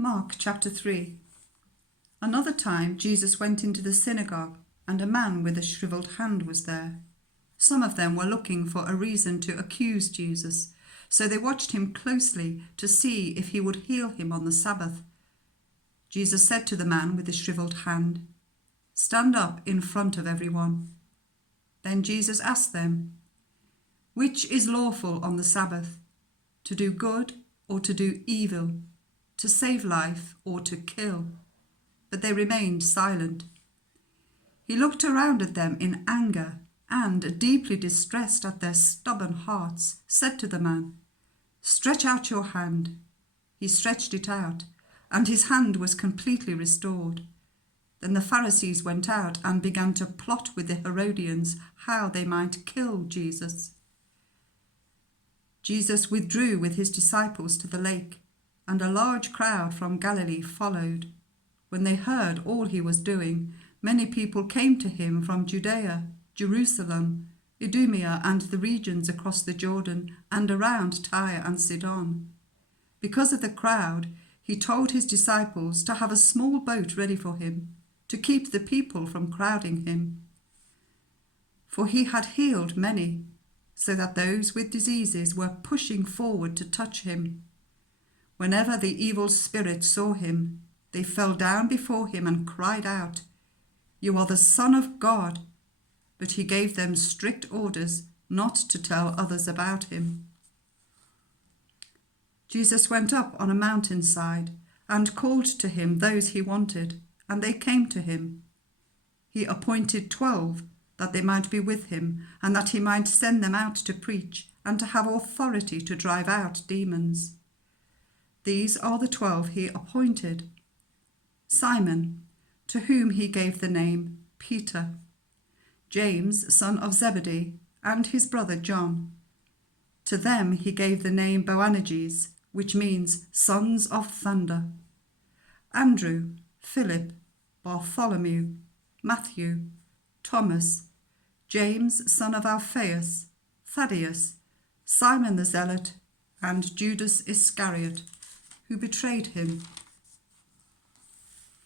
Mark chapter 3. Another time Jesus went into the synagogue, and a man with a shriveled hand was there. Some of them were looking for a reason to accuse Jesus, so they watched him closely to see if he would heal him on the Sabbath. Jesus said to the man with the shriveled hand, "Stand up in front of everyone." Then Jesus asked them, "Which is lawful on the Sabbath, to do good or to do evil, to save life or to kill?" But they remained silent. He looked around at them in anger and, deeply distressed at their stubborn hearts, said to the man, "Stretch out your hand." He stretched it out, and his hand was completely restored. Then the Pharisees went out and began to plot with the Herodians how they might kill Jesus. Jesus withdrew with his disciples to the lake, and a large crowd from Galilee followed. When they heard all he was doing, many people came to him from Judea, Jerusalem, Idumea, and the regions across the Jordan and around Tyre and Sidon. Because of the crowd, he told his disciples to have a small boat ready for him, to keep the people from crowding him. For he had healed many, so that those with diseases were pushing forward to touch him. Whenever the evil spirits saw him, they fell down before him and cried out, "You are the Son of God." But he gave them strict orders not to tell others about him. Jesus went up on a mountainside and called to him those he wanted, and they came to him. He appointed 12 that they might be with him, and that he might send them out to preach and to have authority to drive out demons. These are the 12 he appointed: Simon, to whom he gave the name Peter; James, son of Zebedee, and his brother John. To them he gave the name Boanerges, which means sons of thunder; Andrew, Philip, Bartholomew, Matthew, Thomas, James, son of Alphaeus, Thaddeus, Simon the Zealot, and Judas Iscariot, who betrayed him.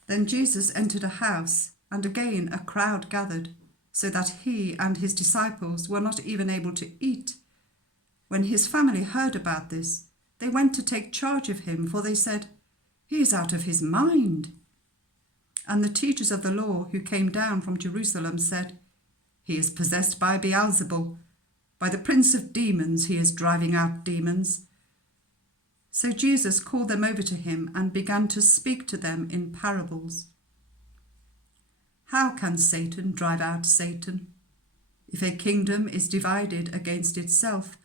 Then Jesus entered a house, and again a crowd gathered, so that he and his disciples were not even able to eat. When his family heard about this, they went to take charge of him, for they said, "He is out of his mind." And the teachers of the law who came down from Jerusalem said, "He is possessed by Beelzebul. By the prince of demons he is driving out demons." So Jesus called them over to him and began to speak to them in parables. "How can Satan drive out Satan? If a kingdom is divided against itself,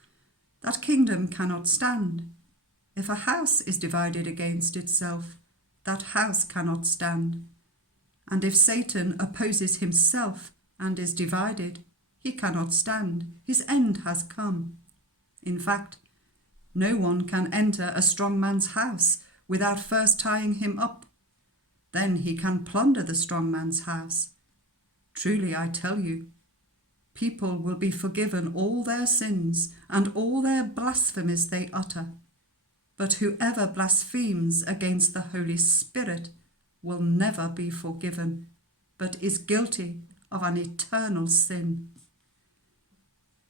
that kingdom cannot stand. If a house is divided against itself, that house cannot stand. And if Satan opposes himself and is divided, he cannot stand. His end has come. In fact, no one can enter a strong man's house without first tying him up. Then he can plunder the strong man's house. Truly, I tell you, people will be forgiven all their sins and all their blasphemies they utter. But whoever blasphemes against the Holy Spirit will never be forgiven, but is guilty of an eternal sin."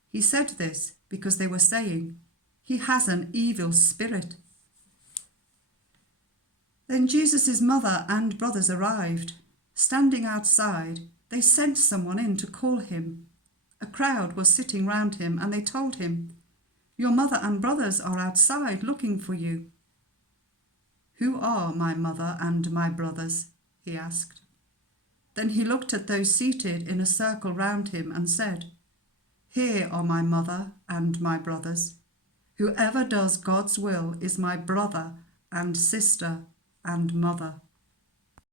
He said this because they were saying, "He has an evil spirit." Then Jesus' mother and brothers arrived. Standing outside, they sent someone in to call him. A crowd was sitting round him, and they told him, "Your mother and brothers are outside looking for you." "Who are my mother and my brothers?" he asked. Then he looked at those seated in a circle round him and said, "Here are my mother and my brothers. Whoever does God's will is my brother and sister and mother."